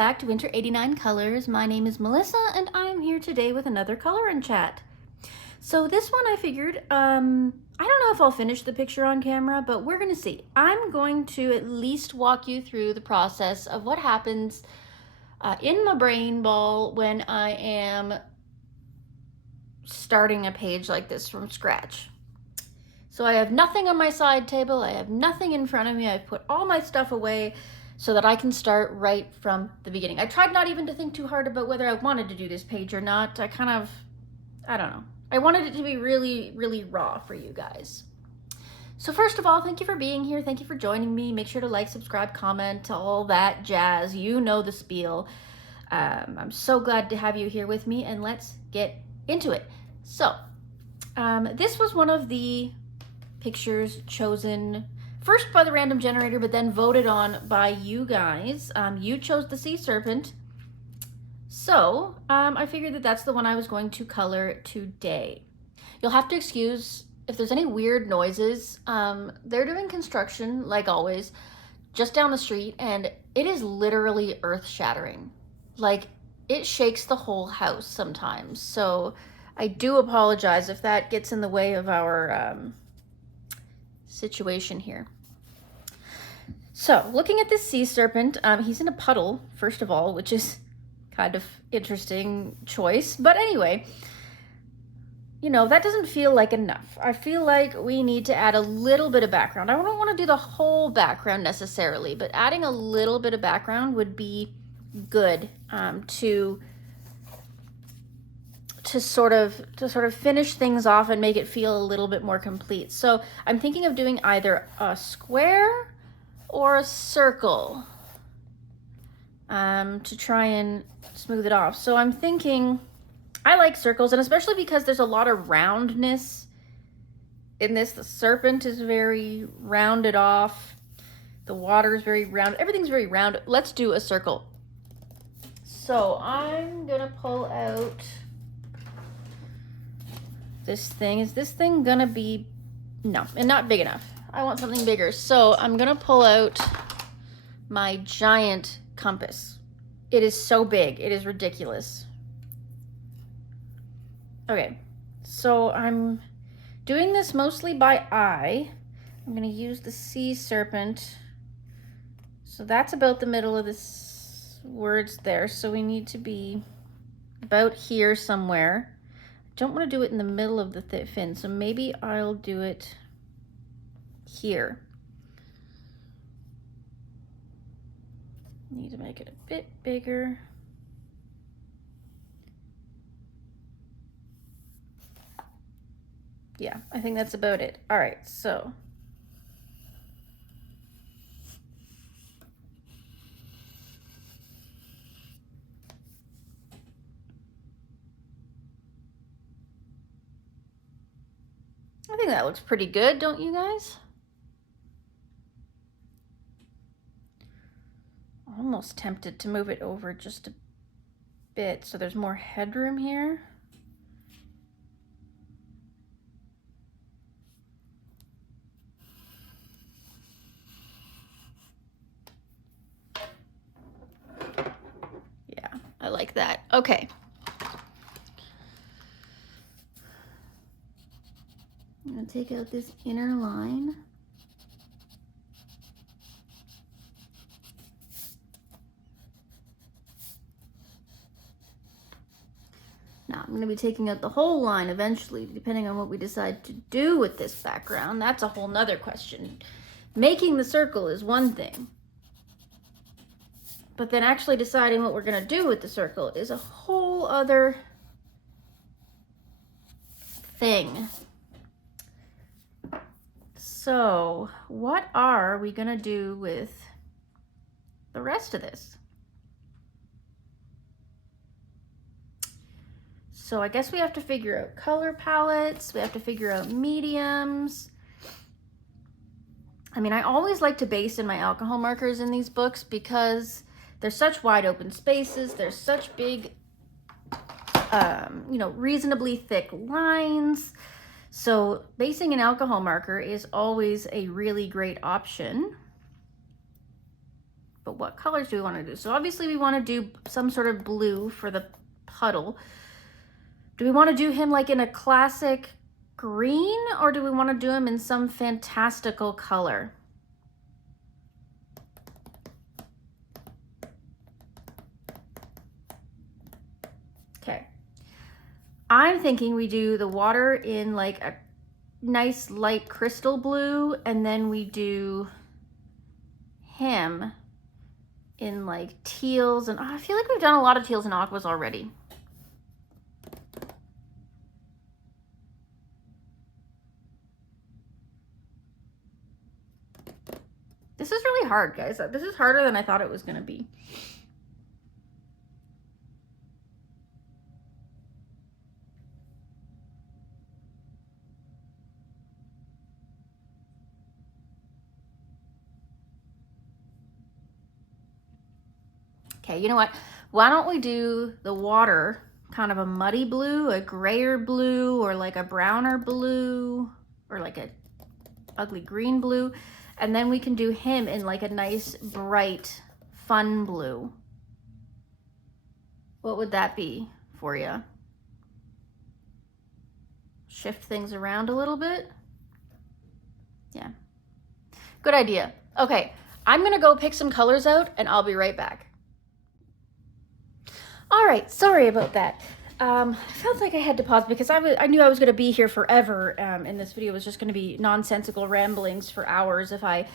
back to Winter 89 Colors. My name is Melissa and I'm here today with another color and chat. So this one I figured, I don't know if I'll finish the picture on camera, but we're gonna see. I'm going to at least walk you through the process of what happens in my brain ball when I am starting a page like this from scratch. So I have nothing on my side table, I have nothing in front of me, I've put all my stuff away so that I can start right from the beginning. I tried not even to think too hard about whether I wanted to do this page or not. I don't know. I wanted it to be really, really raw for you guys. So first of all, thank you for being here. Thank you for joining me. Make sure to like, subscribe, comment, all that jazz. You know the spiel. I'm so glad to have you here with me, and let's get into it. So this was one of the pictures chosen first by the random generator, but then voted on by you guys. You chose the Sea Serpent. So I figured that that's the one I was going to color today. You'll have to excuse if there's any weird noises. They're doing construction, like always, just down the street, and it is literally earth-shattering. Like, it shakes the whole house sometimes. So I do apologize if that gets in the way of our situation here. So looking at this Sea Serpent, he's in a puddle, first of all, which is kind of interesting choice. But anyway, you know, that doesn't feel like enough. I feel like we need to add a little bit of background. I don't want to do the whole background necessarily, but adding a little bit of background would be good to sort of finish things off and make it feel a little bit more complete. So I'm thinking of doing either a square or a circle to try and smooth it off. So I'm thinking, I like circles, and especially because there's a lot of roundness in this. The serpent is very rounded off. The water is very round. Everything's very round. Let's do a circle. So I'm gonna pull out this thing. Is this thing gonna be, no, and not big enough. I want something bigger. So I'm gonna pull out my giant compass. It is so big, it is ridiculous. Okay, so I'm doing this mostly by eye. I'm gonna use the Sea Serpent. So that's about the middle of this words there. So we need to be about here somewhere. Don't want to do it in the middle of the fin, so maybe I'll do it here. Need to make it a bit bigger. Yeah, I think that's about it. All right, so I think that looks pretty good, don't you guys? Almost tempted to move it over just a bit so there's more headroom here. Yeah, I like that. Okay. I'm gonna take out this inner line. Now I'm gonna be taking out the whole line eventually, depending on what we decide to do with this background. That's a whole nother question. Making the circle is one thing, but then actually deciding what we're gonna do with the circle is a whole other thing. So what are we gonna do with the rest of this? So I guess we have to figure out color palettes, we have to figure out mediums. I mean, I always like to base in my alcohol markers in these books because they're such wide open spaces, they're such big, you know, reasonably thick lines. So basing an alcohol marker is always a really great option. but what colors do we want to do? So obviously we want to do some sort of blue for the puddle. Do we want to do him like in a classic green, or do we want to do him in some fantastical color? Okay. I'm thinking we do the water in like a nice light crystal blue, and then we do him in like teals, and I feel like we've done a lot of teals and aquas already. This is really hard, guys. This is harder than I thought it was going to be. Okay, you know what? Why don't we do the water kind of a muddy blue, a grayer blue, or like a browner blue, or like a ugly green blue, and then we can do him in like a nice bright fun blue. What would that be for you? Shift things around a little bit. Yeah, good idea. Okay, I'm gonna go pick some colors out and I'll be right back. All right, sorry about that. I felt like I had to pause because I knew I was going to be here forever, and this video was just going to be nonsensical ramblings for hours if I,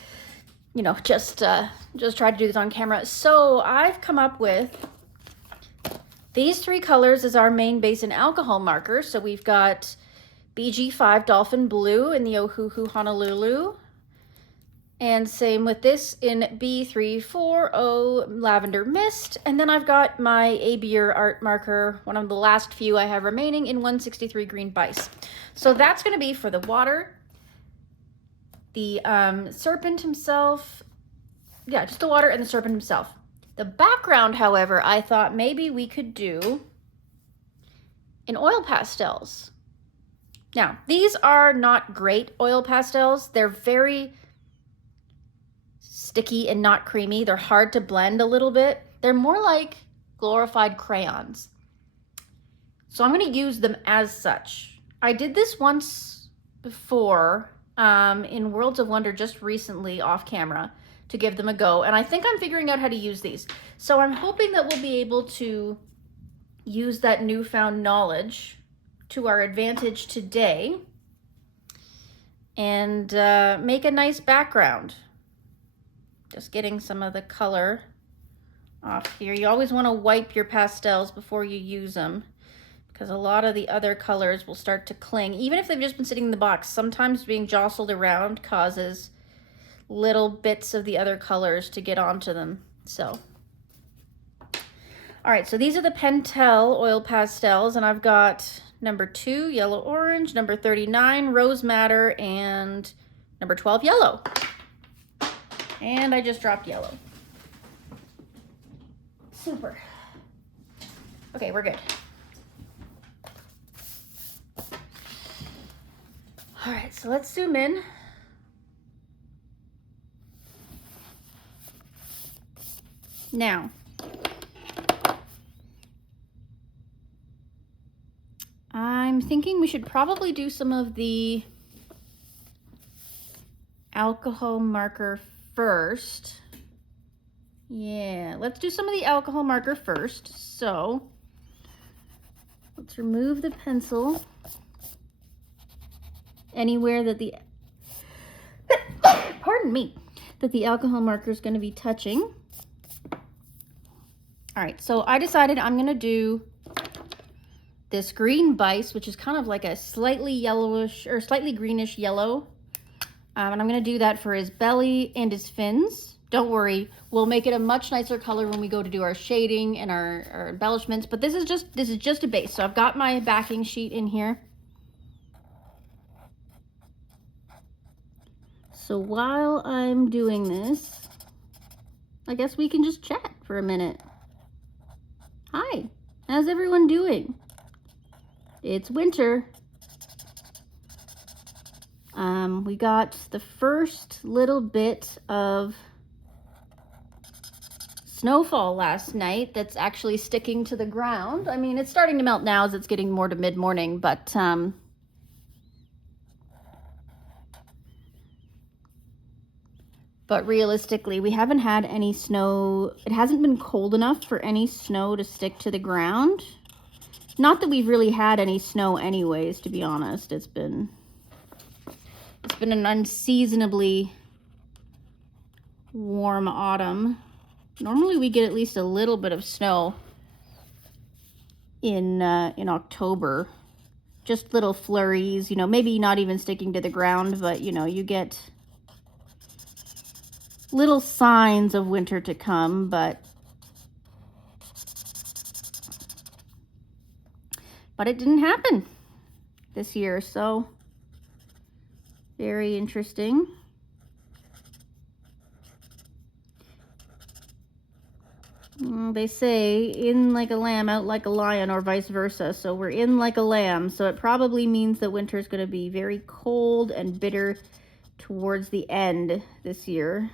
you know, just tried to do this on camera. So I've come up with these 3 colors as our main base and alcohol markers. So we've got BG5 Dolphin Blue in the Ohuhu Honolulu. And same with this in B340 Lavender Mist. And then I've got my Abier art marker, one of the last few I have remaining, in 163 Green Bice. So that's going to be for the water. The serpent himself, yeah, just the water and the serpent himself. The background, however, I thought maybe we could do in oil pastels. Now, these are not great oil pastels. They're very sticky and not creamy. They're hard to blend a little bit. They're more like glorified crayons. So I'm going to use them as such. I did this once before in Worlds of Wonder just recently off camera to give them a go, and I think I'm figuring out how to use these. So I'm hoping that we'll be able to use that newfound knowledge to our advantage today and make a nice background. Just getting some of the color off here. You always want to wipe your pastels before you use them because a lot of the other colors will start to cling. Even if they've just been sitting in the box, sometimes being jostled around causes little bits of the other colors to get onto them. So, all right, so these are the Pentel oil pastels, and I've got number 2, yellow orange, number 39, rose madder, and number 12, yellow. And I just dropped yellow. Super. Okay, we're good. All right, so let's zoom in. Now, I'm thinking we should probably do some of the alcohol marker first. Yeah, let's do some of the alcohol marker first. So let's remove the pencil anywhere that the pardon me, that the alcohol marker is going to be touching. All right, so I decided I'm going to do this green bice, which is kind of like a slightly yellowish or slightly greenish yellow. And I'm going to do that for his belly and his fins. Don't worry, we'll make it a much nicer color when we go to do our shading and our embellishments. But this is just a base. So I've got my backing sheet in here. So while I'm doing this, I guess we can just chat for a minute. Hi, how's everyone doing? It's winter. We got the first little bit of snowfall last night that's actually sticking to the ground. I mean, it's starting to melt now as it's getting more to mid-morning, but realistically, we haven't had any snow. It hasn't been cold enough for any snow to stick to the ground. Not that we've really had any snow anyways, to be honest. It's been an unseasonably warm autumn. Normally we get at least a little bit of snow in October. Just little flurries, you know, maybe not even sticking to the ground, but you know, you get little signs of winter to come, but it didn't happen this year, so very interesting. They say in like a lamb, out like a lion, or vice versa. So we're in like a lamb. So it probably means that winter is going to be very cold and bitter towards the end this year.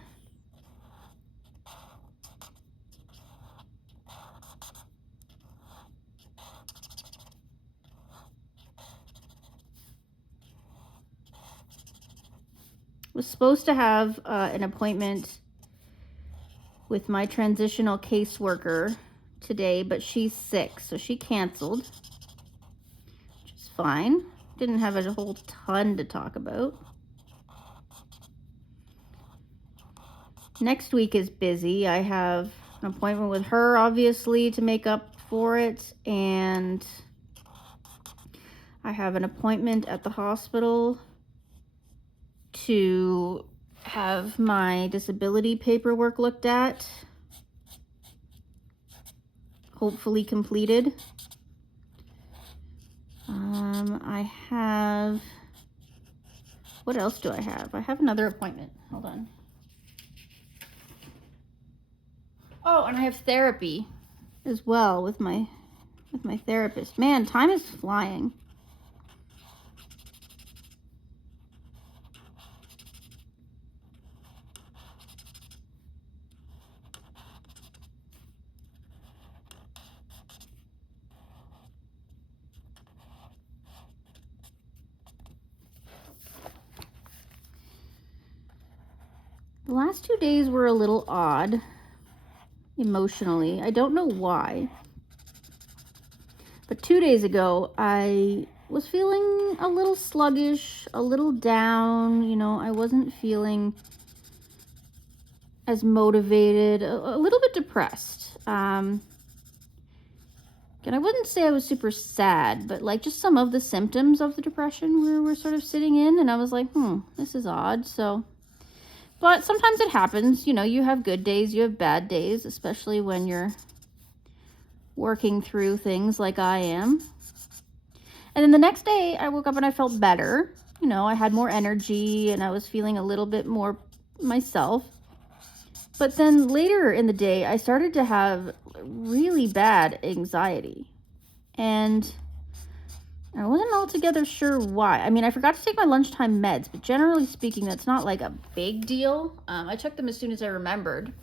Was supposed to have an appointment with my transitional caseworker today, but she's sick, so she canceled, which is fine. Didn't have a whole ton to talk about. Next week is busy. I have an appointment with her, obviously, to make up for it, and I have an appointment at the hospital to have my disability paperwork looked at, hopefully completed. I have, what else do I have? I have another appointment. Hold on. Oh, and I have therapy as well with my therapist. Man, time is flying. The last 2 days were a little odd emotionally. I don't know why. But 2 days ago, I was feeling a little sluggish, a little down. You know, I wasn't feeling as motivated, a little bit depressed. And I wouldn't say I was super sad, but like just some of the symptoms of the depression were sort of sitting in, and I was like, this is odd. So, but sometimes it happens, you know, you have good days, you have bad days, especially when you're working through things like I am. And then the next day I woke up and I felt better. You know, I had more energy and I was feeling a little bit more myself. But then later in the day, I started to have really bad anxiety. And I wasn't altogether sure why. I mean, I forgot to take my lunchtime meds, but generally speaking, that's not like a big deal. I took them as soon as I remembered.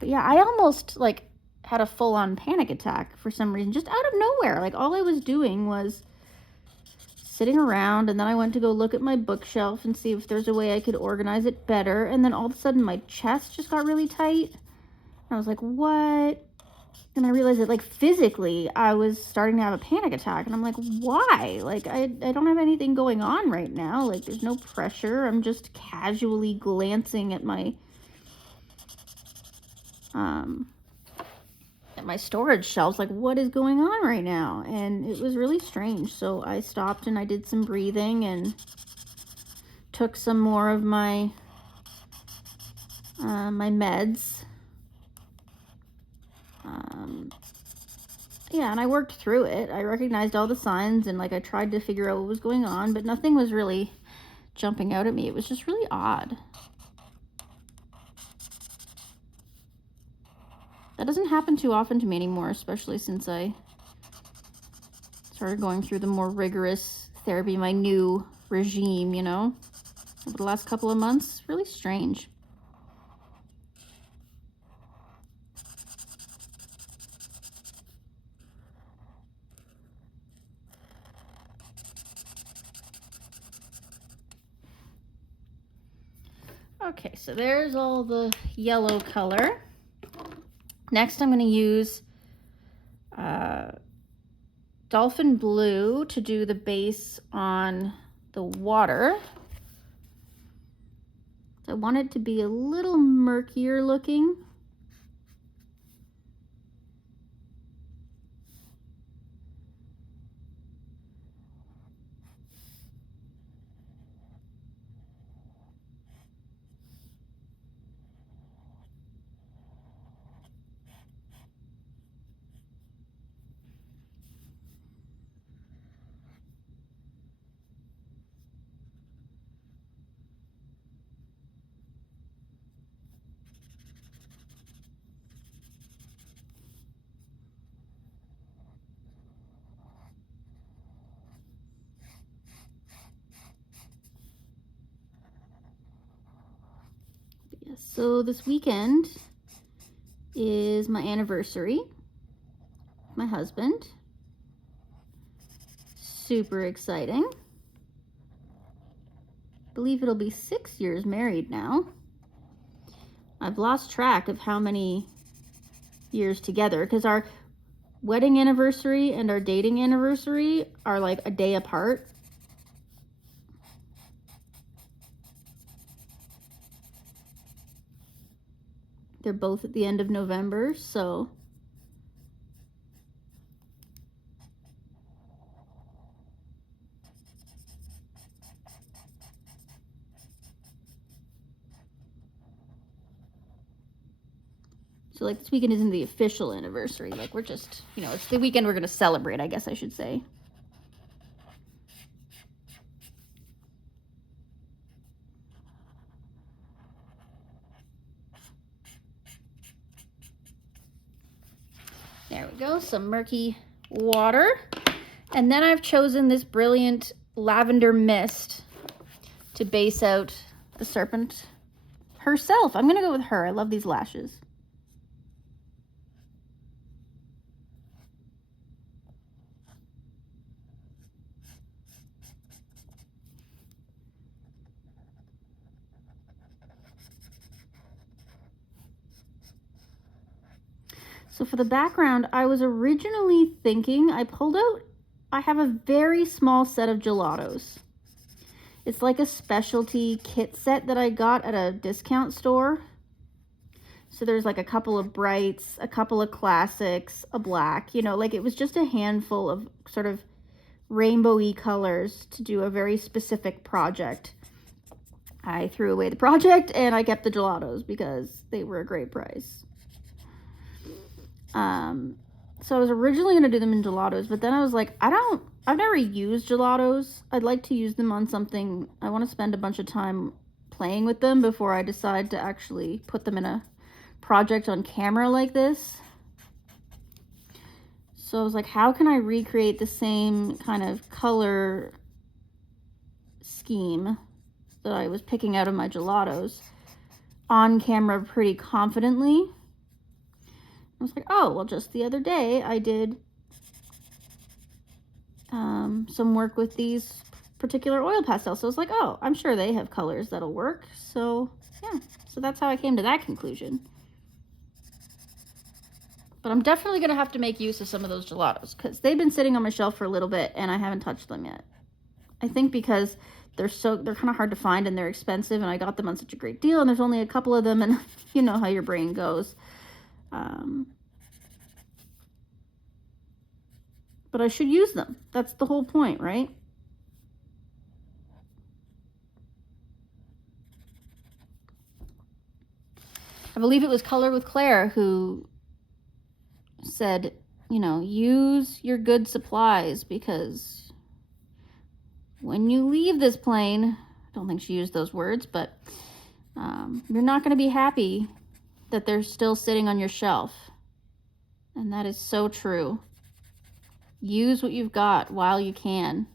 But yeah, I almost like had a full-on panic attack for some reason, just out of nowhere. Like all I was doing was sitting around, and then I went to go look at my bookshelf and see if there's a way I could organize it better. And then all of a sudden my chest just got really tight. And I was like, what? And I realized that like physically I was starting to have a panic attack, and I'm like, why? Like I don't have anything going on right now. Like there's no pressure. I'm just casually glancing at my storage shelves, like what is going on right now? And it was really strange. So I stopped and I did some breathing and took some more of my my meds. Yeah, and I worked through it. I recognized all the signs, and like I tried to figure out what was going on, but nothing was really jumping out at me. It was just really odd. That doesn't happen too often to me anymore, especially since I started going through the more rigorous therapy, my new regime, you know, over the last couple of months. Really strange. Okay, so there's all the yellow color. Next, I'm going to use Dolphin Blue to do the base on the water. So I want it to be a little murkier looking. So this weekend is my anniversary. My husband. Super exciting. I believe it'll be 6 years married now. I've lost track of how many years together because our wedding anniversary and our dating anniversary are like a day apart. They're both at the end of November, so like this weekend isn't the official anniversary. Like we're just, you know, it's the weekend we're going to celebrate, I guess I should say. There we go, some murky water. And then I've chosen this brilliant lavender mist to base out the serpent herself. I'm going to go with her. I love these lashes. So for the background, I was originally thinking, I have a very small set of gelatos. It's like a specialty kit set that I got at a discount store. So there's like a couple of brights, a couple of classics, a black, you know, like it was just a handful of sort of rainbowy colors to do a very specific project. I threw away the project and I kept the gelatos because they were a great price. So I was originally going to do them in gelatos, but then I was like, I've never used gelatos. I'd like to use them on something. I want to spend a bunch of time playing with them before I decide to actually put them in a project on camera like this. So I was like, how can I recreate the same kind of color scheme that I was picking out of my gelatos on camera pretty confidently? I was like, oh, well, just the other day I did some work with these particular oil pastels. So I was like, oh, I'm sure they have colors that'll work. So yeah, so that's how I came to that conclusion. But I'm definitely going to have to make use of some of those gelatos because they've been sitting on my shelf for a little bit and I haven't touched them yet. I think because they're kind of hard to find and they're expensive and I got them on such a great deal and there's only a couple of them and you know how your brain goes. But I should use them. That's the whole point, right? I believe it was Color with Claire who said, you know, use your good supplies because when you leave this plane, I don't think she used those words, but you're not going to be happy that they're still sitting on your shelf. And that is so true. Use what you've got while you can.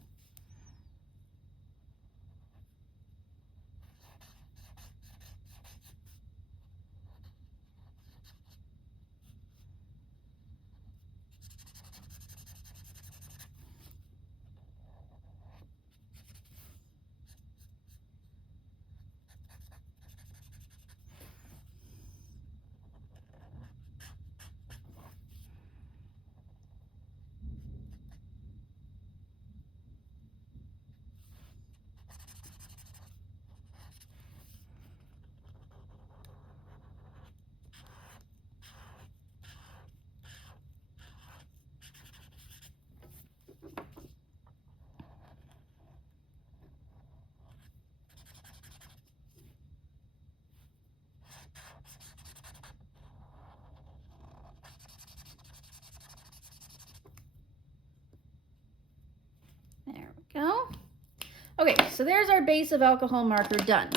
Okay, so there's our base of alcohol marker done.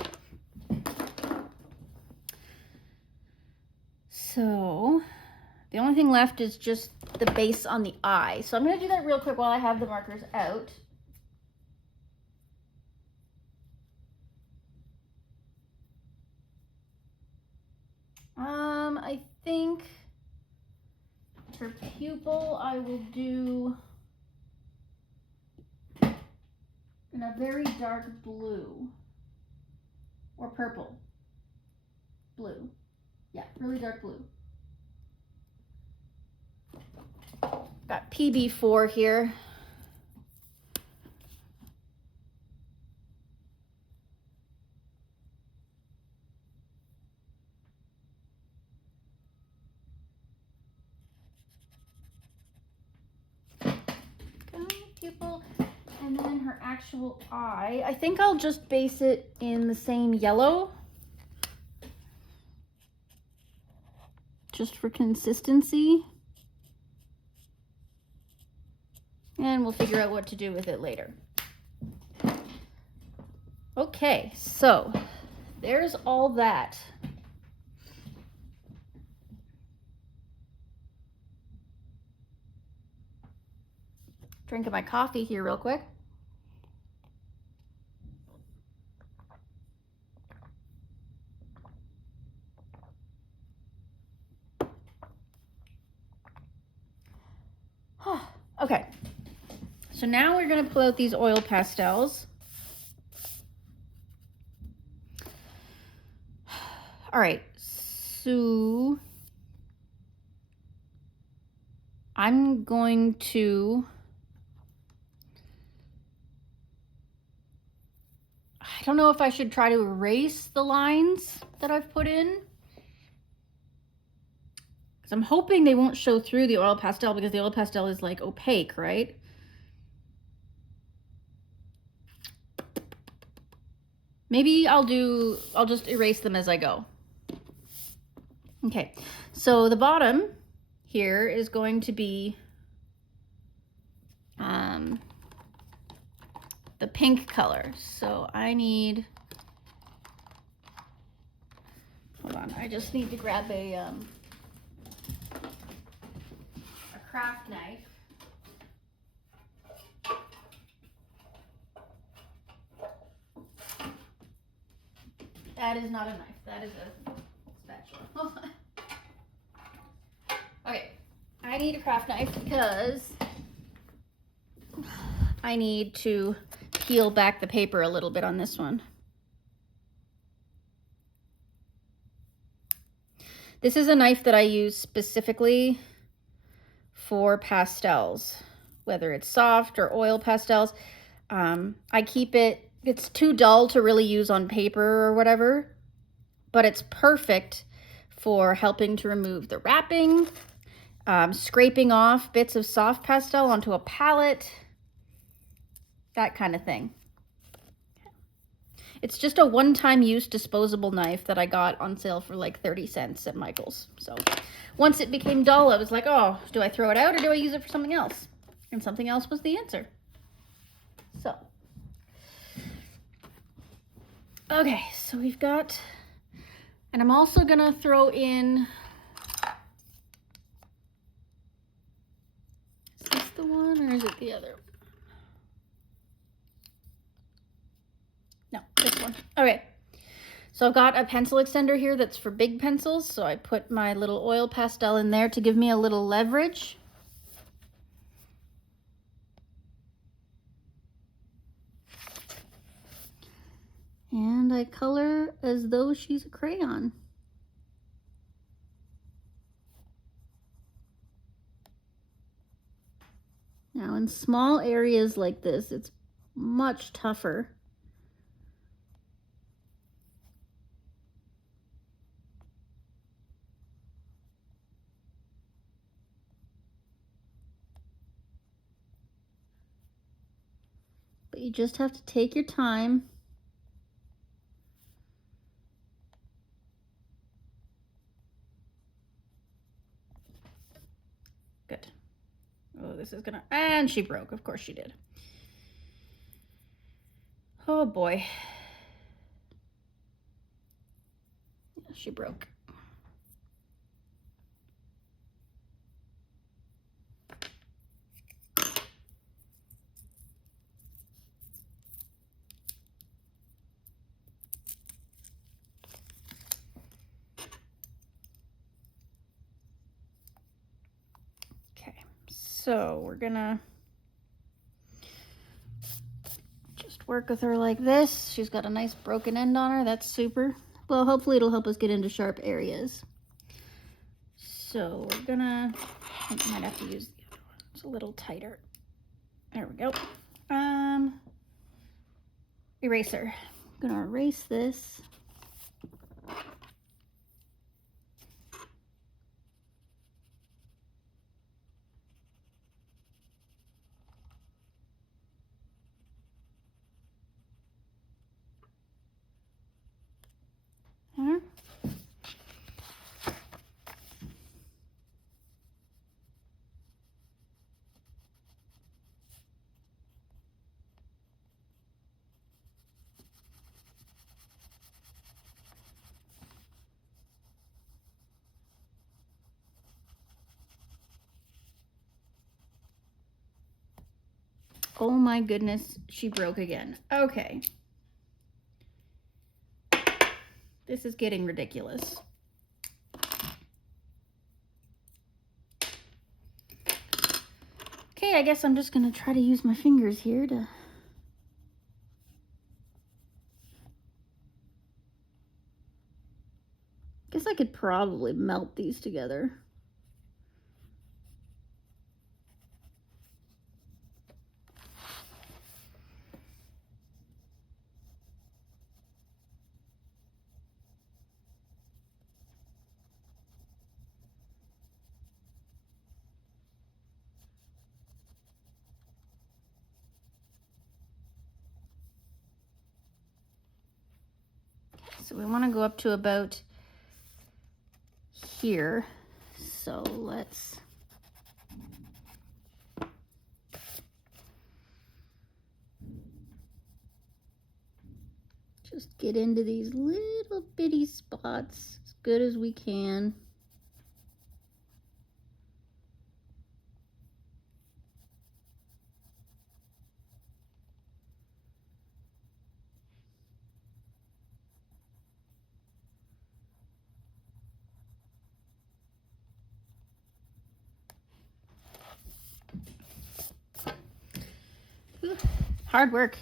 So the only thing left is just the base on the eye. So I'm going to do that real quick while I have the markers out. I think for pupil I will do in a very dark blue or purple. Blue. Yeah, really dark blue. Got PB4 here. Pupil, and then her actual eye. I think I'll just base it in the same yellow, just for consistency. And we'll figure out what to do with it later. Okay, so there's all that. Drinking my coffee here real quick. Okay, so now we're going to pull out these oil pastels. All right, so I'm going to, I don't know if I should try to erase the lines that I've put in, because I'm hoping they won't show through the oil pastel, because the oil pastel is like opaque, right? Maybe I'll just erase them as I go. Okay, so the bottom here is going to be the pink color. So I need, hold on, I just need to grab a craft knife. That is not a knife, that is a spatula. Okay, I need a craft knife because I need to peel back the paper a little bit on this one. This is a knife that I use specifically for pastels, whether it's soft or oil pastels. I keep it, it's too dull to really use on paper or whatever, but it's perfect for helping to remove the wrapping, scraping off bits of soft pastel onto a palette, that kind of thing. It's just a one-time use disposable knife that I got on sale for like 30 cents at Michael's. So once it became dull, I was like, oh, do I throw it out or do I use it for something else? And something else was the answer. So, okay, so we've got, and I'm also gonna throw in, is this the one or is it the other? No, this one. Okay, so I've got a pencil extender here that's for big pencils. So I put my little oil pastel in there to give me a little leverage. And I color as though she's a crayon. Now in small areas like this, it's much tougher. But you just have to take your time. Good. Oh, this is gonna, and she broke. Of course she did. Oh boy. Yeah, she broke. Okay, so we're gonna just work with her like this. She's got a nice broken end on her. That's super. Well, hopefully it'll help us get into sharp areas. So we're gonna, I might have to use the other one. It's a little tighter. There we go. Eraser. I'm gonna erase this. There. Oh my goodness, she broke again. Okay. This is getting ridiculous. Okay, I guess I'm just gonna try to use my fingers here to... Guess I could probably melt these together. So we want to go up to about here. So let's just get into these little bitty spots as good as we can. Hard work.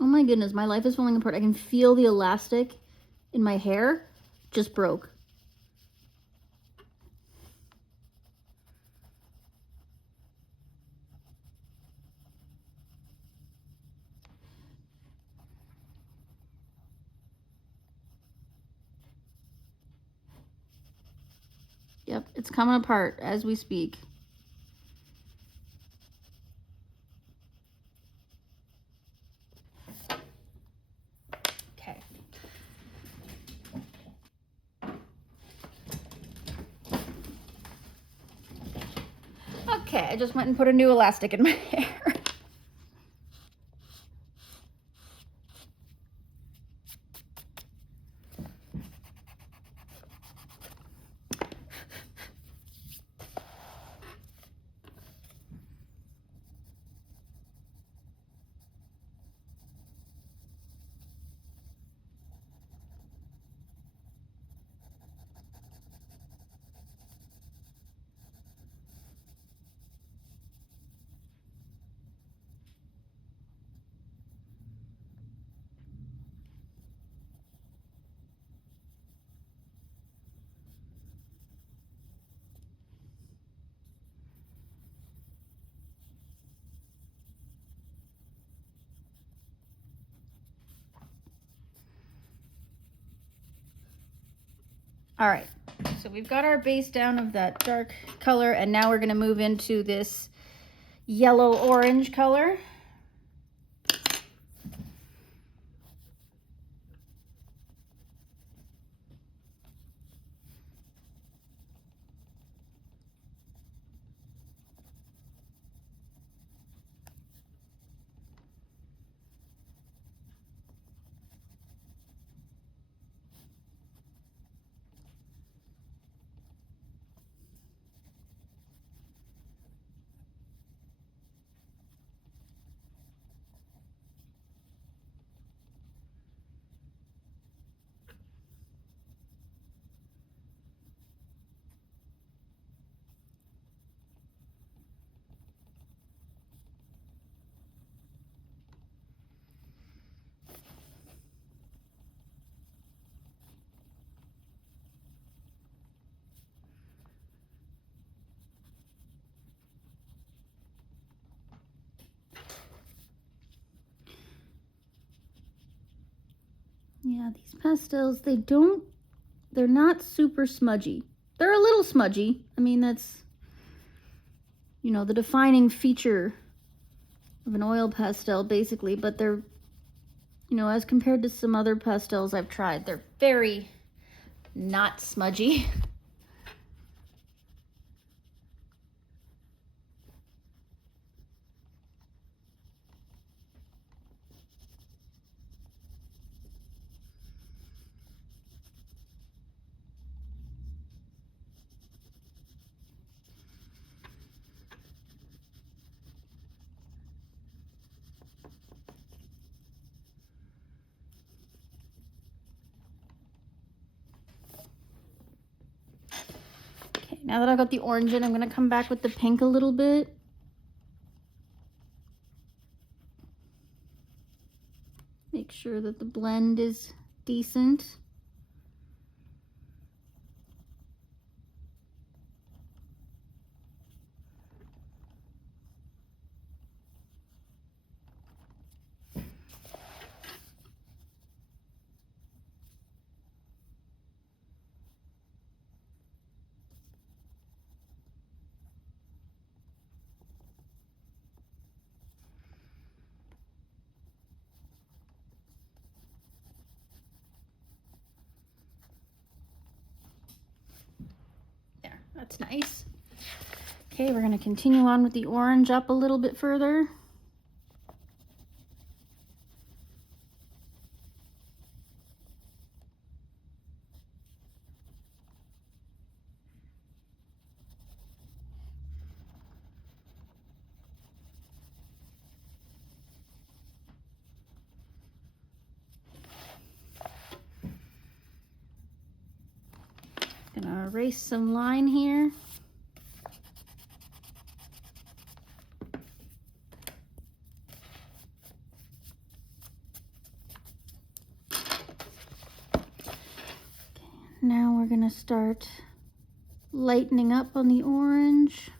Oh my goodness, my life is falling apart. I can feel the elastic in my hair just broke. Yep, it's coming apart as we speak. Okay. Okay, I just went and put a new elastic in my hair. All right, so we've got our base down of that dark color, and now we're gonna move into this yellow-orange color. Yeah, these pastels, they're not super smudgy. They're a little smudgy. I mean, that's, you know, the defining feature of an oil pastel, basically, but they're, you know, as compared to some other pastels I've tried, they're very not smudgy. Now that I've got the orange in, I'm going to come back with the pink a little bit. Make sure that the blend is decent. That's nice. Okay, we're going to continue on with the orange up a little bit further. Gonna erase some line here. Now we're gonna start lightening up on the orange.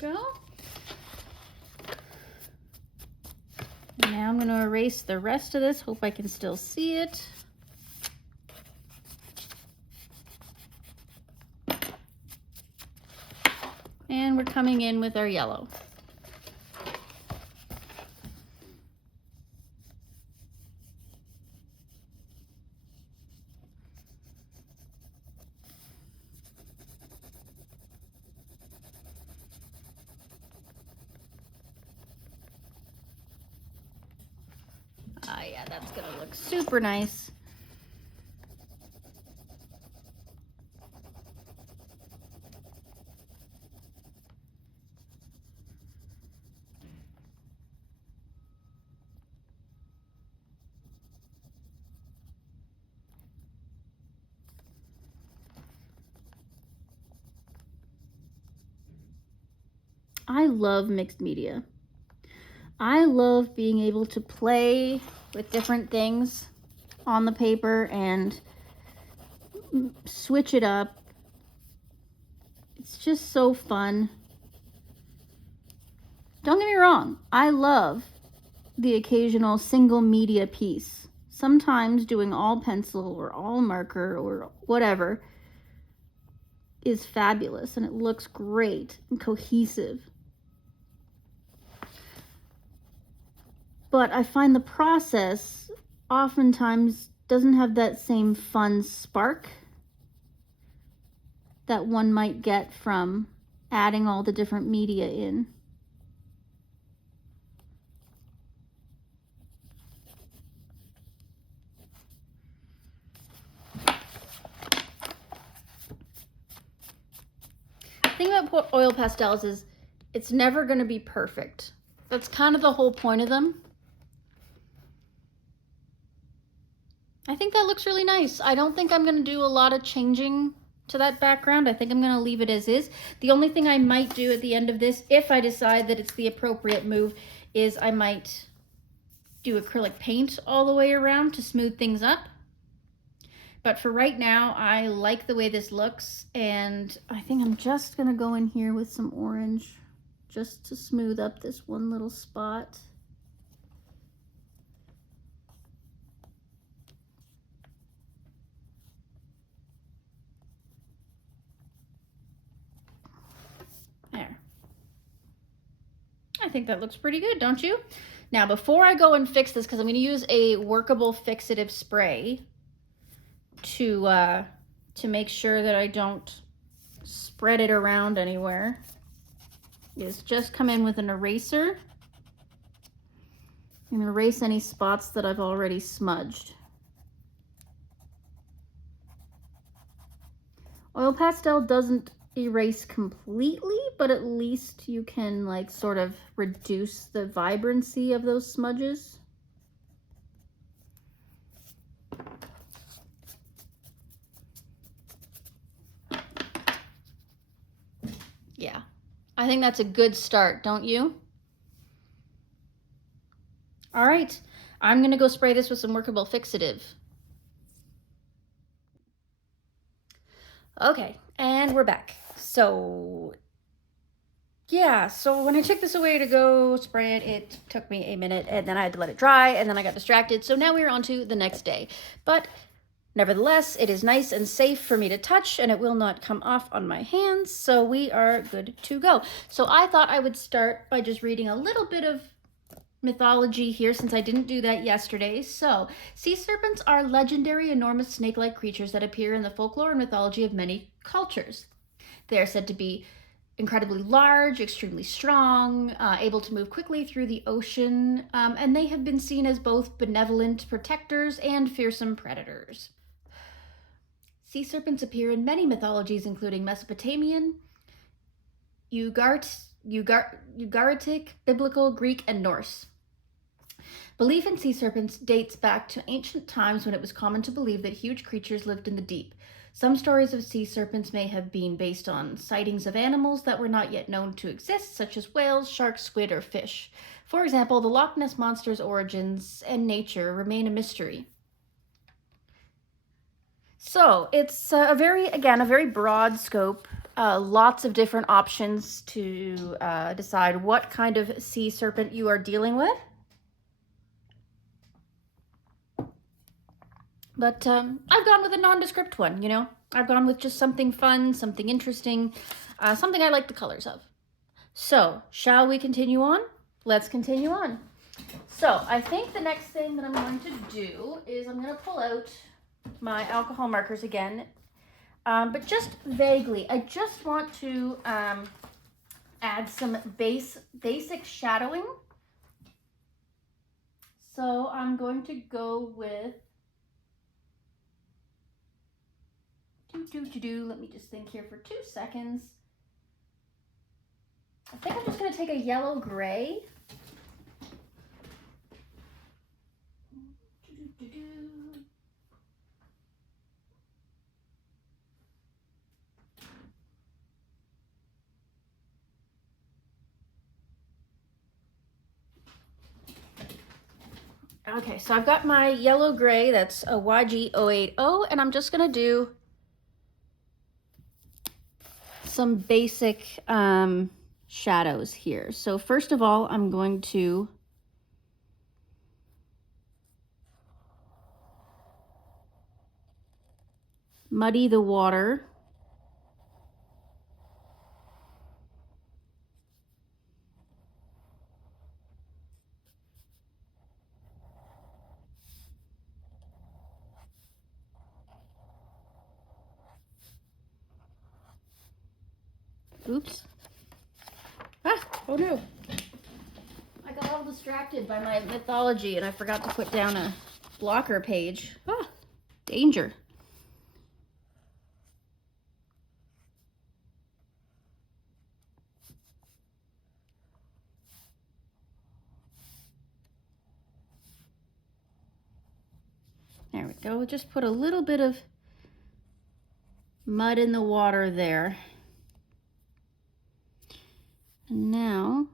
Go. Now I'm going to erase the rest of this. Hope I can still see it. And we're coming in with our yellow. Ah, yeah, that's gonna look super nice. I love mixed media. I love being able to play with different things on the paper and switch it up. It's just so fun. Don't get me wrong, I love the occasional single media piece. Sometimes doing all pencil or all marker or whatever is fabulous and it looks great and cohesive. But I find the process oftentimes doesn't have that same fun spark that one might get from adding all the different media in. The thing about oil pastels is it's never going to be perfect. That's kind of the whole point of them. I think that looks really nice. I don't think I'm going to do a lot of changing to that background. I think I'm going to leave it as is. The only thing I might do at the end of this, if I decide that it's the appropriate move, is I might do acrylic paint all the way around to smooth things up. But for right now, I like the way this looks, and I think I'm just going to go in here with some orange just to smooth up this one little spot. There. I think that looks pretty good, don't you? Now, before I go and fix this, because I'm going to use a workable fixative spray to make sure that I don't spread it around anywhere, is just come in with an eraser and erase any spots that I've already smudged. Oil pastel doesn't erase completely, but at least you can like sort of reduce the vibrancy of those smudges. Yeah, I think that's a good start, don't you? All right, I'm gonna go spray this with some workable fixative. Okay, and we're back. So yeah, so when I took this away to go spray it, it took me a minute and then I had to let it dry and then I got distracted. So now we're on to the next day. But nevertheless, it is nice and safe for me to touch and it will not come off on my hands. So we are good to go. So I thought I would start by just reading a little bit of mythology here since I didn't do that yesterday. So, sea serpents are legendary, enormous snake-like creatures that appear in the folklore and mythology of many cultures. They are said to be incredibly large, extremely strong, able to move quickly through the ocean, and they have been seen as both benevolent protectors and fearsome predators. Sea serpents appear in many mythologies, including Mesopotamian, Ugaritic, Biblical, Greek, and Norse. Belief in sea serpents dates back to ancient times when it was common to believe that huge creatures lived in the deep. Some stories of sea serpents may have been based on sightings of animals that were not yet known to exist, such as whales, sharks, squid, or fish. For example, the Loch Ness Monster's origins and nature remain a mystery. So it's a very broad scope, lots of different options to decide what kind of sea serpent you are dealing with. But I've gone with a nondescript one, you know? I've gone with just something fun, something interesting, something I like the colors of. So, shall we continue on? Let's continue on. So, I think the next thing that I'm going to do is I'm going to pull out my alcohol markers again, but just vaguely. I just want to add some basic shadowing. So, I'm going to go with let me just think here for 2 seconds. I think I'm just going to take a yellow gray. Okay, so I've got my yellow gray, that's a YG080, and I'm just gonna do some basic shadows here. So first of all, I'm going to muddy the water. Oops. Ah, oh no. I got all distracted by my mythology and I forgot to put down a blocker page. Ah, danger. There we go. Just put a little bit of mud in the water there. And now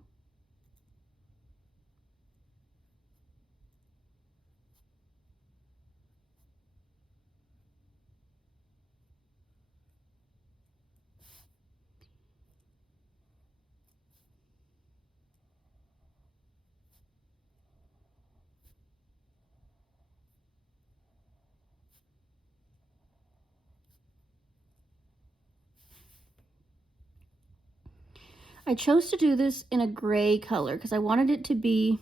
I chose to do this in a gray color because I wanted it to be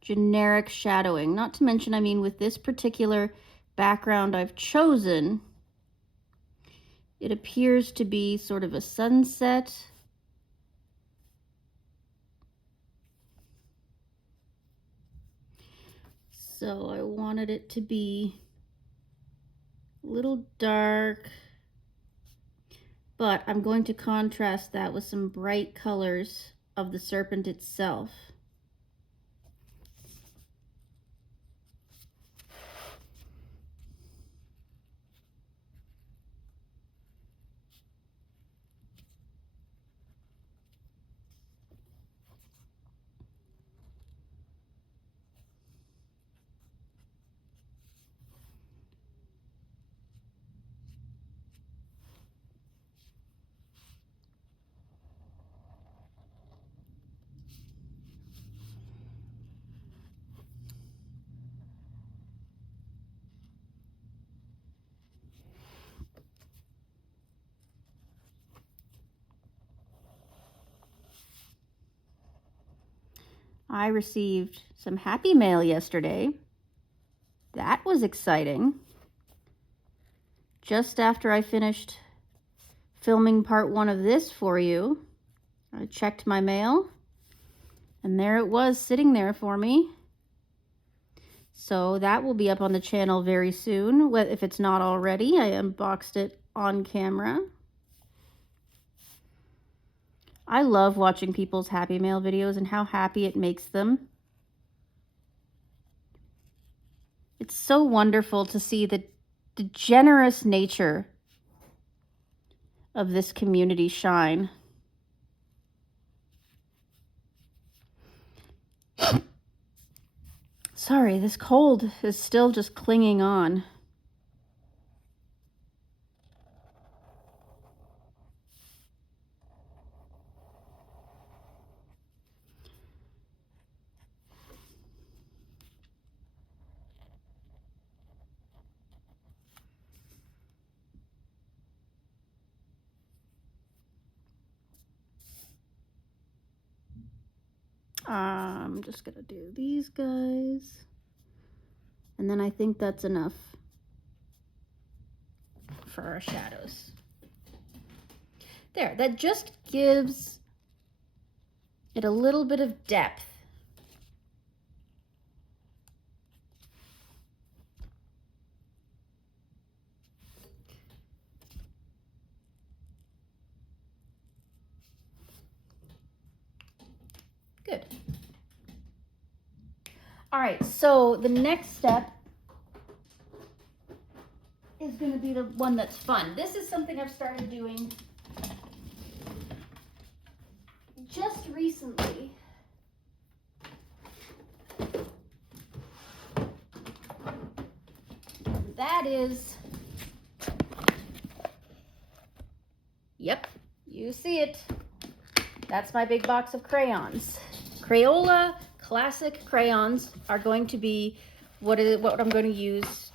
generic shadowing. Not to mention, I mean, with this particular background I've chosen, it appears to be sort of a sunset. So I wanted it to be a little dark, but I'm going to contrast that with some bright colors of the serpent itself. I received some happy mail yesterday. That was exciting. Just after I finished filming part 1 of this for you, I checked my mail, and there it was sitting there for me. So that will be up on the channel very soon, if it's not already. I unboxed it on camera. I love watching people's happy mail videos and how happy it makes them. It's so wonderful to see the generous nature of this community shine. Sorry, this cold is still just clinging on. I'm just gonna do these guys. And then I think that's enough for our shadows. There, that just gives it a little bit of depth. Good. All right, so the next step is going to be the one that's fun. This is something I've started doing just recently. that is, yep, you see it. That's my big box of crayons. Crayola Classic crayons are going to be what I'm going to use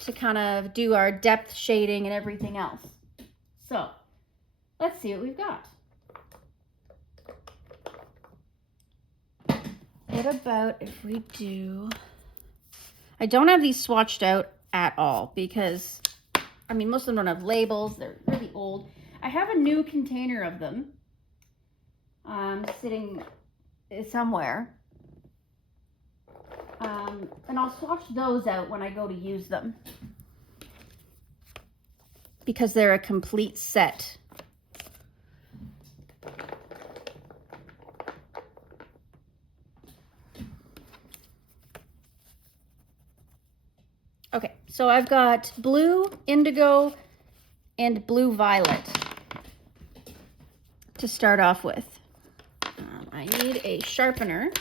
to kind of do our depth shading and everything else. So let's see what we've got. What about if we do, I don't have these swatched out at all because, I mean, most of them don't have labels. They're really old. I have a new container of them sitting somewhere. And I'll swatch those out when I go to use them because they're a complete set. Okay, so I've got blue, indigo, and blue violet to start off with. I need a sharpener.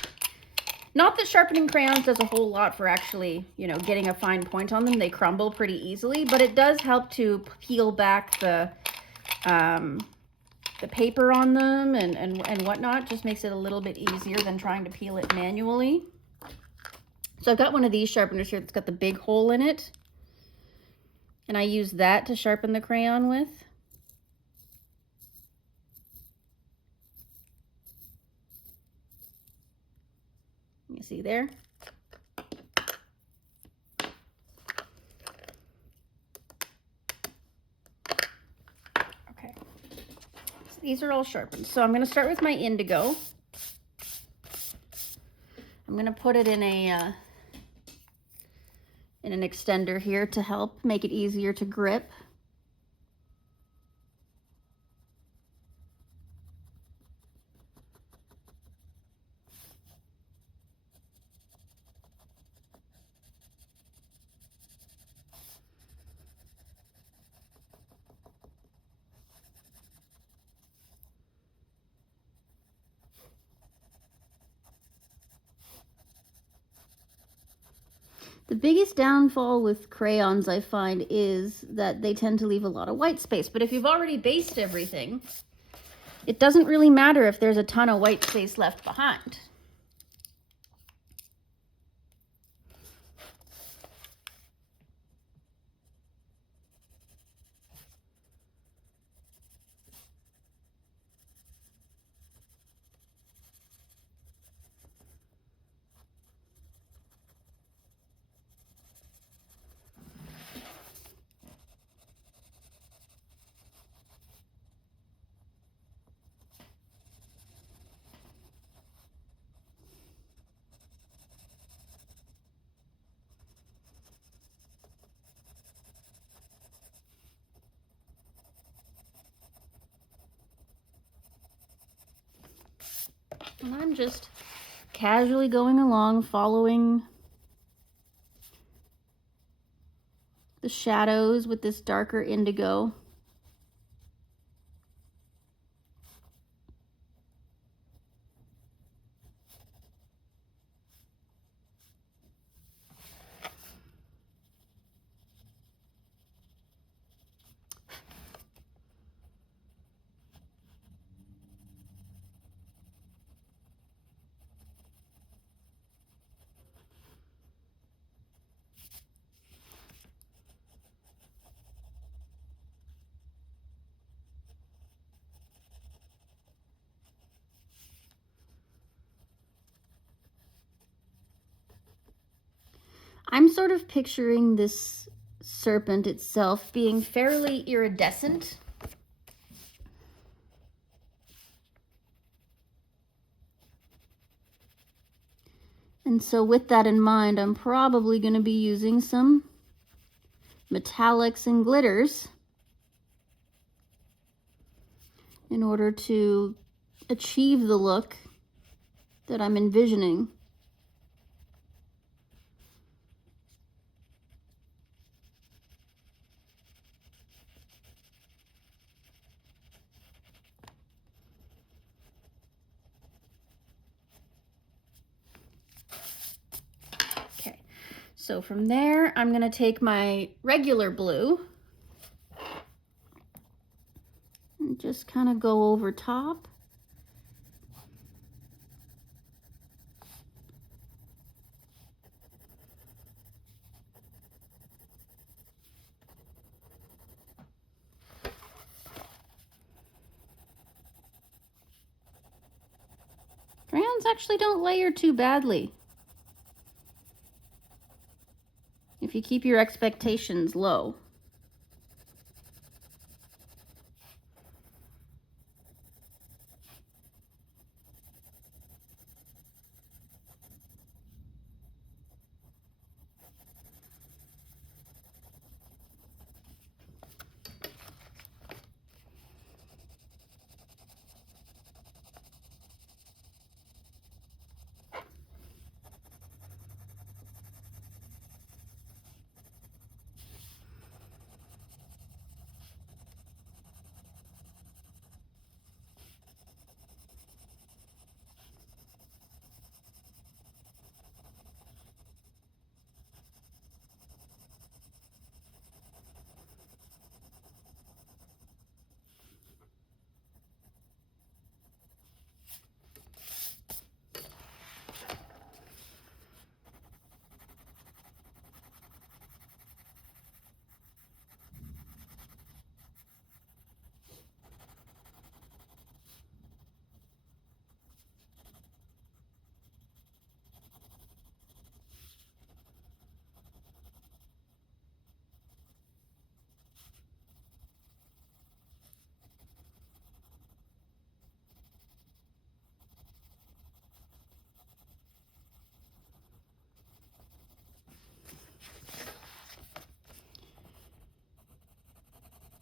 Not that sharpening crayons does a whole lot for actually, you know, getting a fine point on them. They crumble pretty easily, but it does help to peel back the paper on them and whatnot. Just makes it a little bit easier than trying to peel it manually. So I've got one of these sharpeners here that's got the big hole in it. And I use that to sharpen the crayon with. You see there? Okay. So these are all sharpened. So I'm going to start with my indigo. I'm going to put it in an extender here to help make it easier to grip. The biggest downfall with crayons, I find, is that they tend to leave a lot of white space. But if you've already based everything, it doesn't really matter if there's a ton of white space left behind. And I'm just casually going along, following the shadows with this darker indigo. I'm sort of picturing this serpent itself being fairly iridescent. And so with that in mind, I'm probably going to be using some metallics and glitters in order to achieve the look that I'm envisioning. So from there, I'm going to take my regular blue and just kind of go over top. Crayons actually don't layer too badly if you keep your expectations low.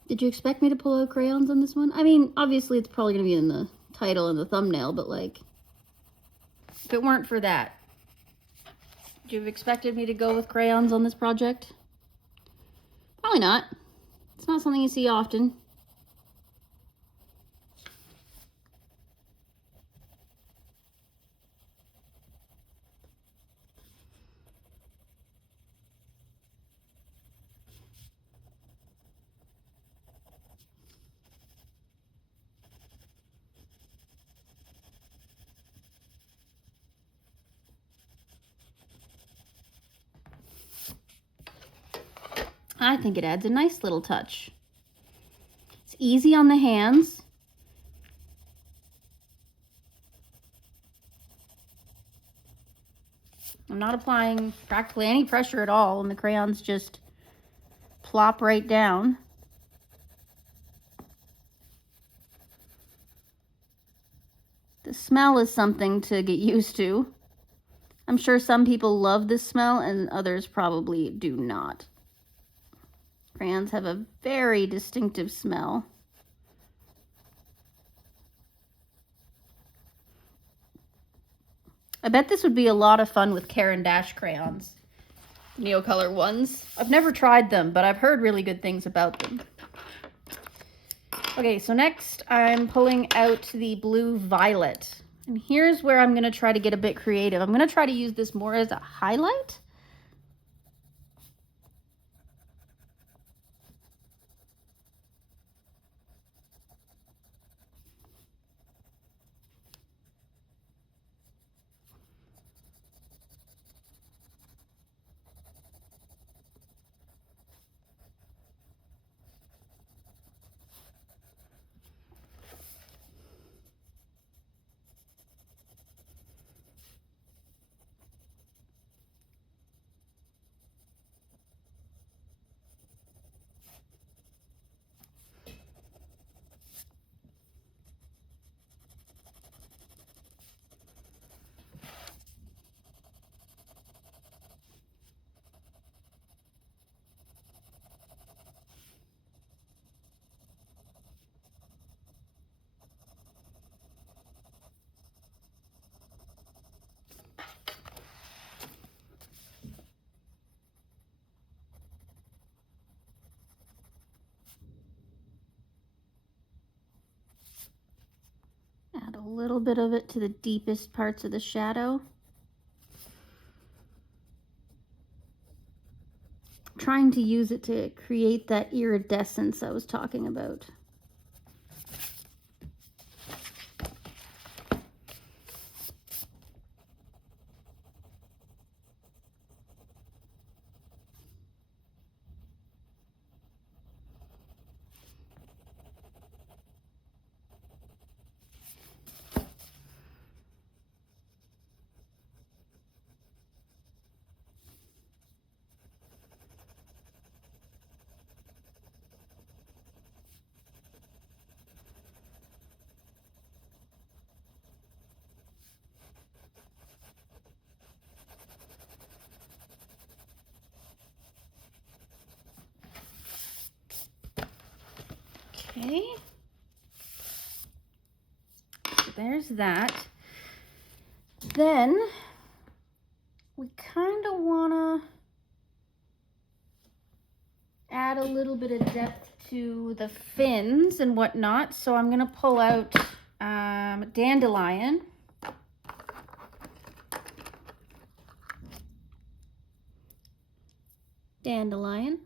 Did you expect me to pull out crayons on this one? I mean, obviously it's probably going to be in the title and the thumbnail, but like, if it weren't for that, would you have expected me to go with crayons on this project? Probably not. It's not something you see often. I think it adds a nice little touch. It's easy on the hands. I'm not applying practically any pressure at all, and the crayons just plop right down. The smell is something to get used to. I'm sure some people love this smell and others probably do not. Crayons have a very distinctive smell. I bet this would be a lot of fun with Caran d'Ache crayons. Neocolor ones. I've never tried them, but I've heard really good things about them. Okay, so next I'm pulling out the blue violet. And here's where I'm going to try to get a bit creative. I'm going to try to use this more as a highlight. Add a little bit of it to the deepest parts of the shadow. trying to use it to create that iridescence I was talking about. Okay, so there's that. Then we kind of want to add a little bit of depth to the fins and whatnot. So I'm going to pull out dandelion. Dandelion.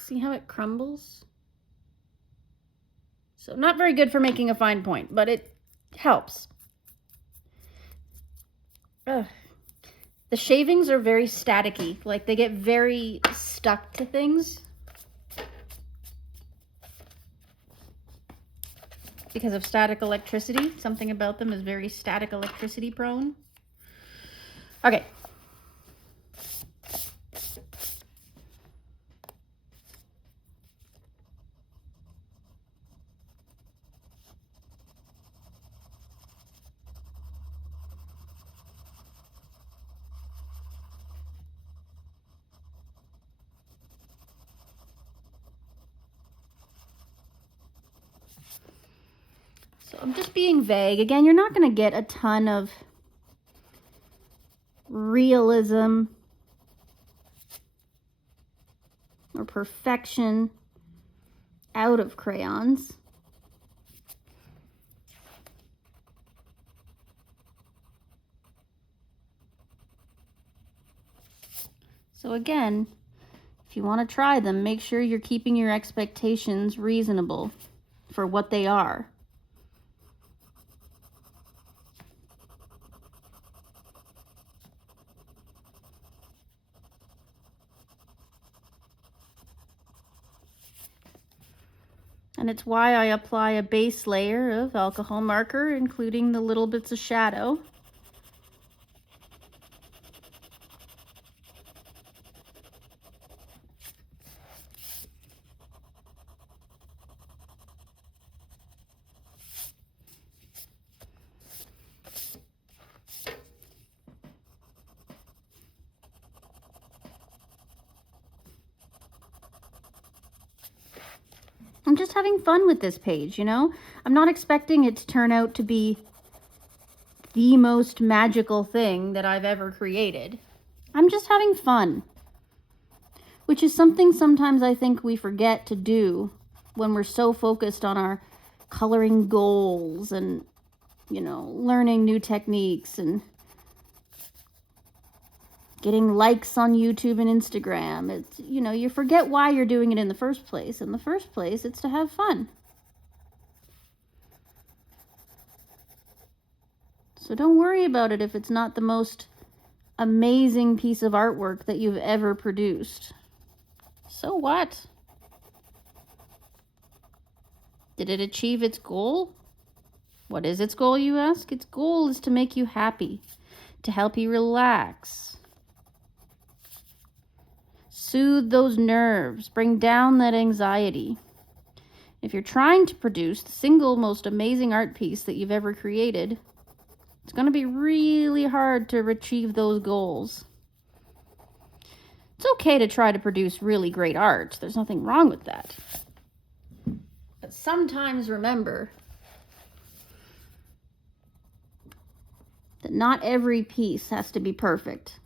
See how it crumbles? So not very good for making a fine point, but it helps. Ugh. The shavings are very staticky, like they get very stuck to things because of static electricity. Something about them is very static electricity prone. Okay. So I'm just being vague. Again, you're not going to get a ton of realism or perfection out of crayons. So again, if you want to try them, make sure you're keeping your expectations reasonable for what they are. And it's why I apply a base layer of alcohol marker, including the little bits of shadow. I'm just having fun with this page, you know? I'm not expecting it to turn out to be the most magical thing that I've ever created. I'm just having fun, which is something sometimes I think we forget to do when we're so focused on our coloring goals and, you know, learning new techniques and getting likes on YouTube and Instagram. It's, you know, you forget why you're doing it in the first place. In the first place, it's to have fun. So don't worry about it if it's not the most amazing piece of artwork that you've ever produced. So what? Did it achieve its goal? What is its goal, you ask? Its goal is to make you happy, to help you relax, soothe those nerves, bring down that anxiety. If you're trying to produce the single most amazing art piece that you've ever created, it's going to be really hard to achieve those goals. It's okay to try to produce really great art. There's nothing wrong with that. But sometimes remember that not every piece has to be perfect.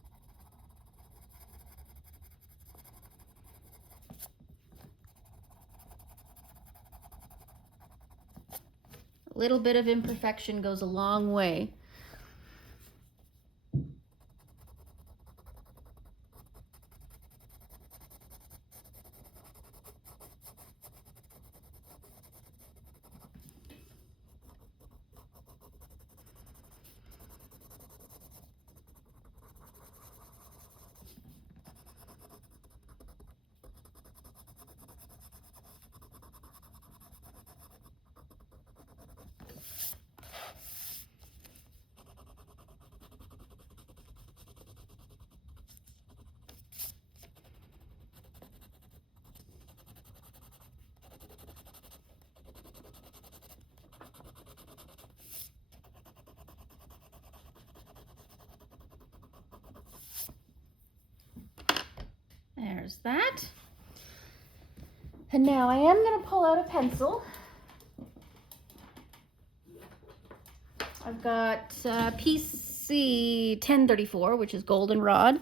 Little bit of imperfection goes a long way. There's that. And now I am going to pull out a pencil. I've got PC 1034, which is goldenrod.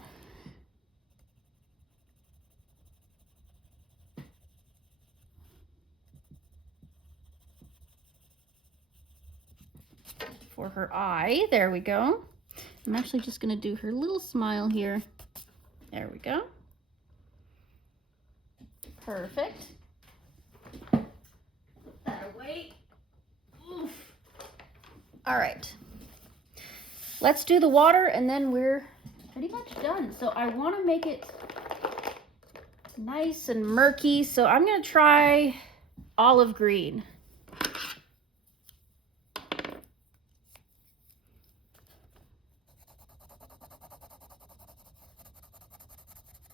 For her eye, there we go. I'm actually just going to do her little smile here. There we go. Perfect. Put that away. Oof. All right. Let's do the water and then we're pretty much done. So I want to make it nice and murky. So I'm going to try olive green.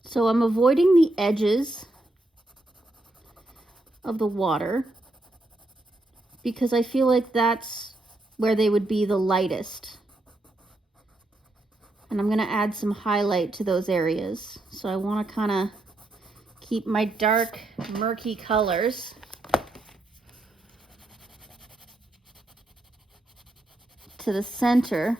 So I'm avoiding the edges of the water because I feel like that's where they would be the lightest. And I'm going to add some highlight to those areas. So I want to kind of keep my dark, murky colors to the center.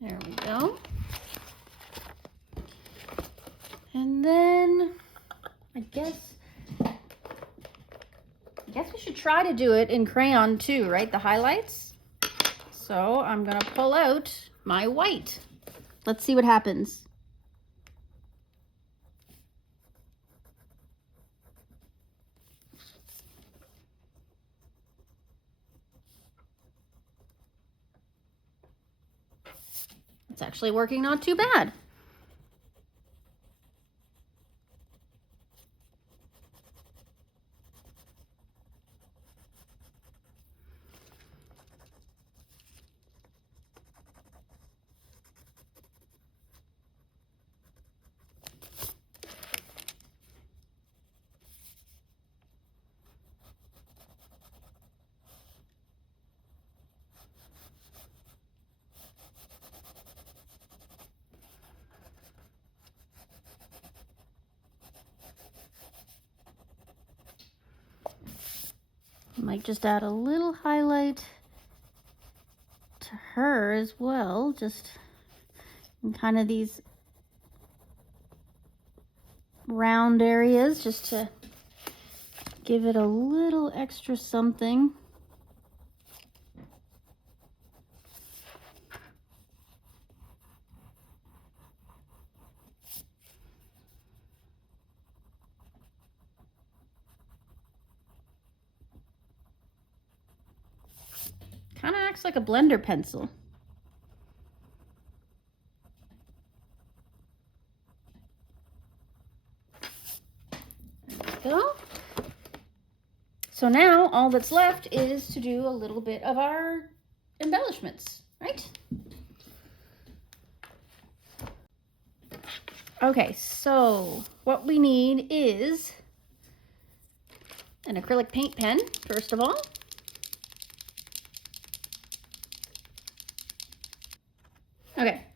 There we go. And then I guess we should try to do it in crayon too, right? The highlights. So I'm gonna pull out my white. Let's see what happens. It's actually working not too bad. Might just add a little highlight to her as well, just in kind of these round areas, just to give it a little extra something. Kind of acts like a blender pencil. There we go. So now all that's left is to do a little bit of our embellishments, right? Okay, so what we need is an acrylic paint pen, first of all. Okay.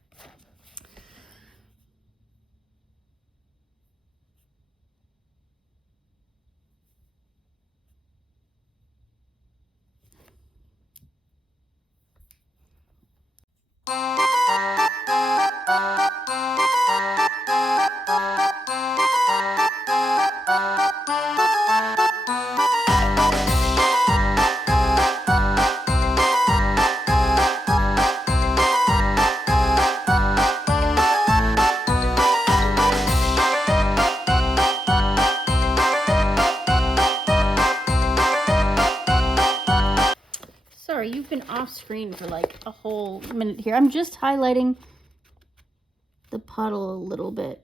you've been off screen for like a whole minute here. I'm just highlighting the puddle a little bit.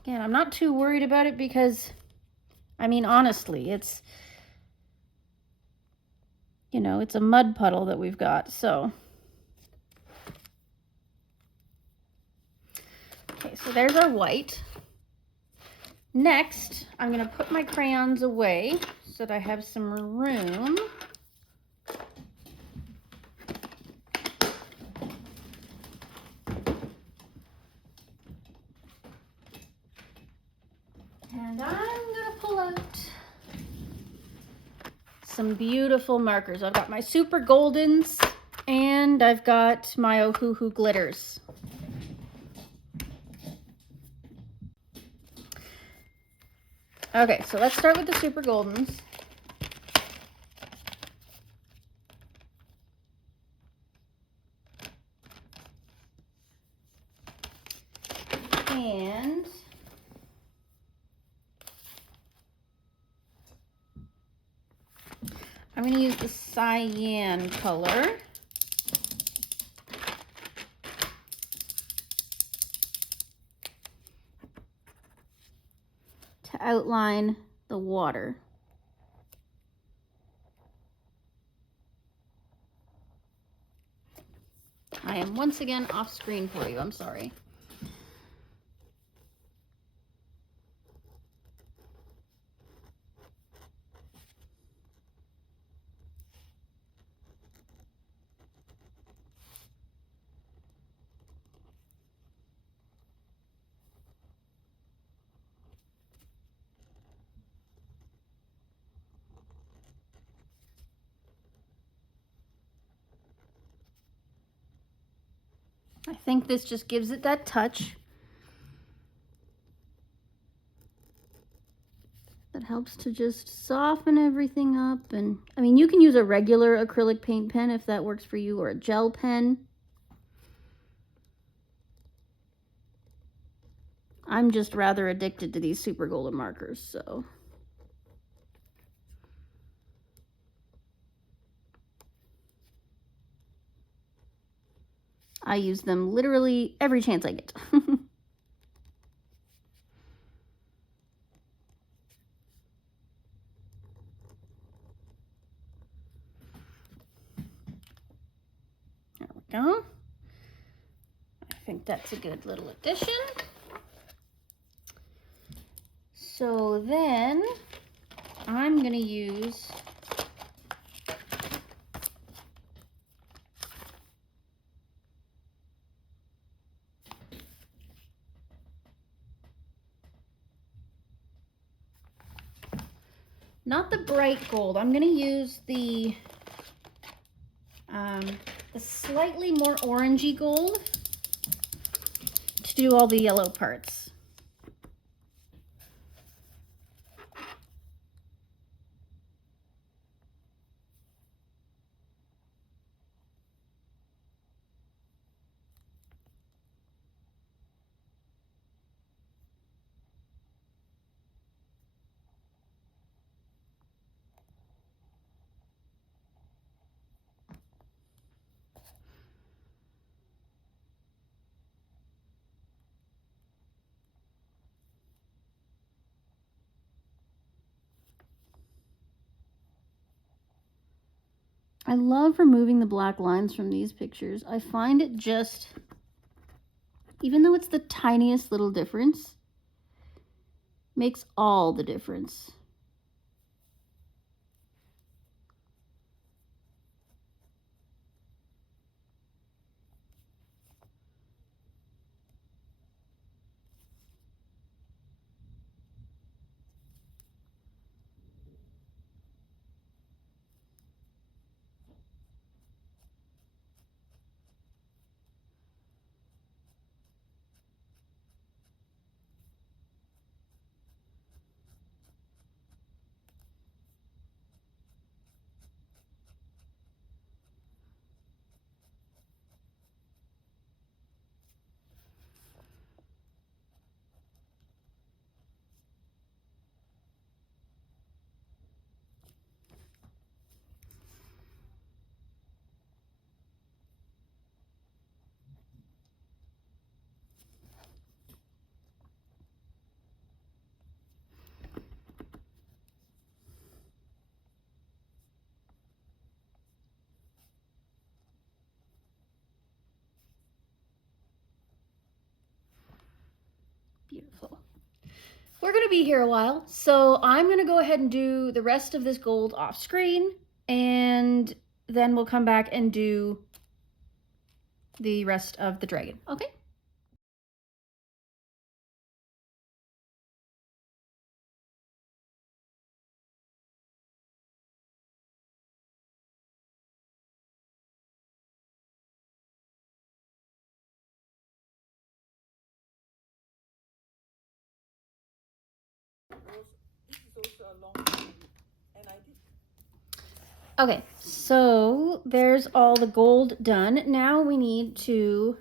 Again, I'm not too worried about it because, I mean, honestly, it's, you know, it's a mud puddle that we've got, so. Okay, so there's our white. Next, I'm going to put my crayons away so that I have some room. And I'm going to pull out some beautiful markers. I've got my Super Goldens and I've got my Ohuhu glitters. Okay, so let's start with the Super Goldens. And I'm going to use the cyan color to outline the water. I am once again off screen for you, I'm sorry. I think this just gives it that touch that helps to just soften everything up. And I mean, you can use a regular acrylic paint pen if that works for you, or a gel pen. I'm just rather addicted to these Super Golden markers, so. I use them literally every chance I get. There we go. I think that's a good little addition. So then I'm going to use not the bright gold. I'm going to use the slightly more orangey gold to do all the yellow parts. I love removing the black lines from these pictures. I find it just, even though it's the tiniest little difference, makes all the difference. Beautiful. We're going to be here a while, so I'm going to go ahead and do the rest of this gold off screen, and then we'll come back and do the rest of the dragon. Okay? This is also a long time, and I did. Okay, so there's all the gold done. Now we need to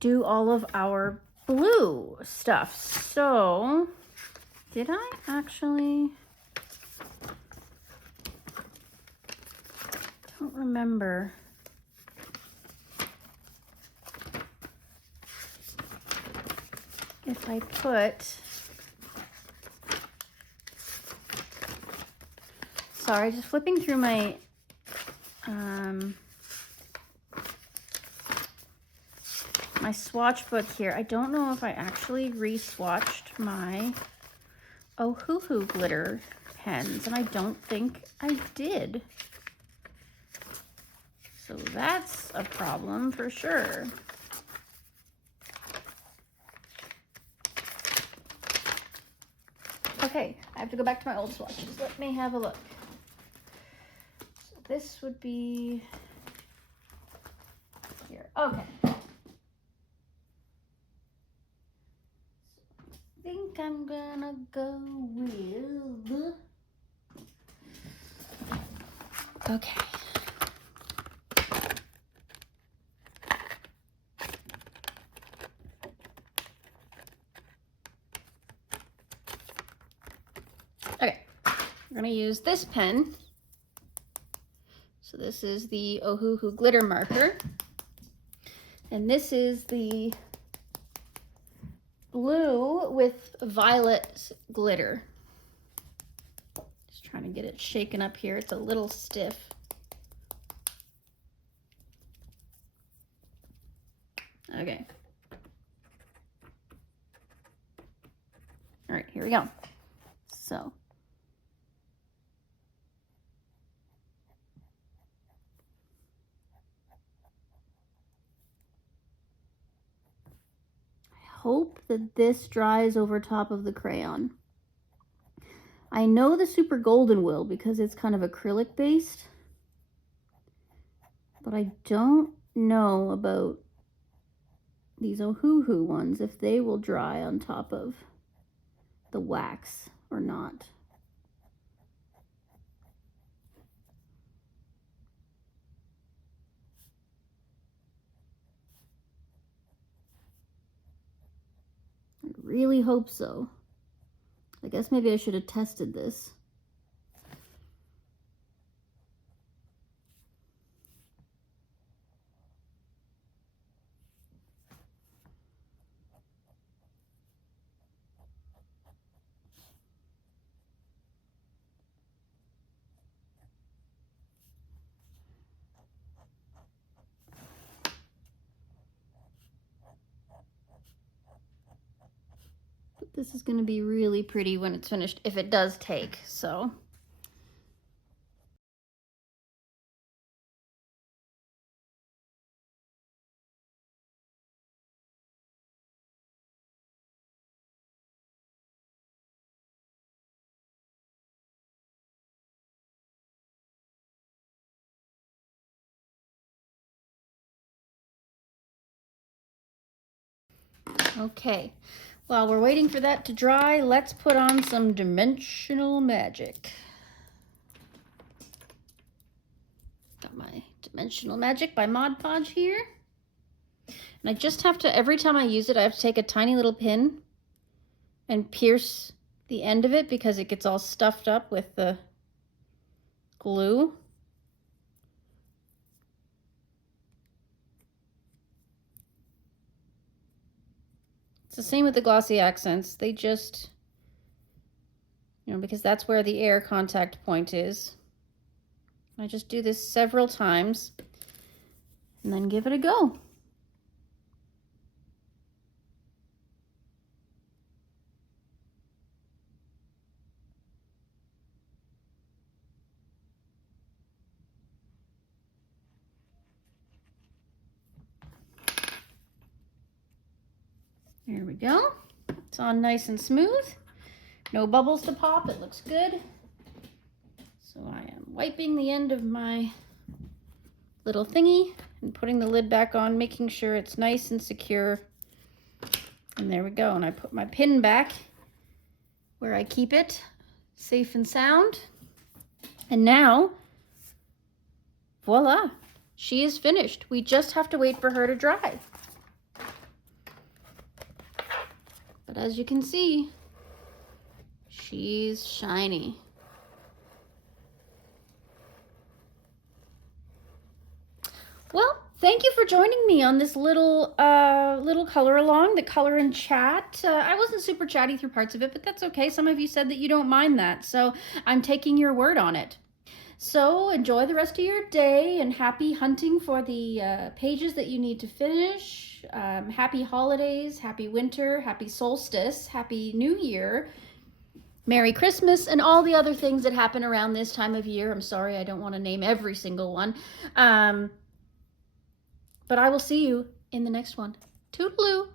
do all of our blue stuff. So, did I actually? Don't remember. If I put, sorry, just flipping through my my swatch book here. I don't know if I actually re-swatched my Ohuhu glitter pens, and I don't think I did. So that's a problem for sure. Okay, I have to go back to my old swatches. Let me have a look. So this would be here. Okay. I think I'm gonna go with, okay. Okay, we're gonna use this pen. So this is the Ohuhu glitter marker. And this is the blue with violet glitter. Just trying to get it shaken up here. It's a little stiff. Okay. All right, here we go. So. Hope that this dries over top of the crayon. I know the Super Golden will because it's kind of acrylic based, but I don't know about these Ohuhu ones, if they will dry on top of the wax or not. I really hope so. I guess maybe I should have tested this. But this is going to be really pretty when it's finished, if it does take, so. Okay, while we're waiting for that to dry, let's put on some Dimensional Magic. Got my Dimensional Magic by Mod Podge here. And I just have to, every time I use it, I have to take a tiny little pin and pierce the end of it because it gets all stuffed up with the glue. It's the same with the glossy accents. They just, because that's where the air contact point is. I just do this several times and then give it a go. There we go. It's on nice and smooth. No bubbles to pop. It looks good. So I am wiping the end of my little thingy and putting the lid back on, making sure it's nice and secure. And there we go. And I put my pin back where I keep it, safe and sound. And now, voila, she is finished. We just have to wait for her to dry. But as you can see, she's shiny. Well, thank you for joining me on this little color along, the color and chat. I wasn't super chatty through parts of it, but that's okay. Some of you said that you don't mind that, so I'm taking your word on it. So enjoy the rest of your day and happy hunting for the pages that you need to finish. Happy holidays, happy winter, happy solstice, happy New Year. Merry Christmas, and all the other things that happen around this time of year. I'm sorry, I don't want to name every single one. But I will see you in the next one. Toodaloo!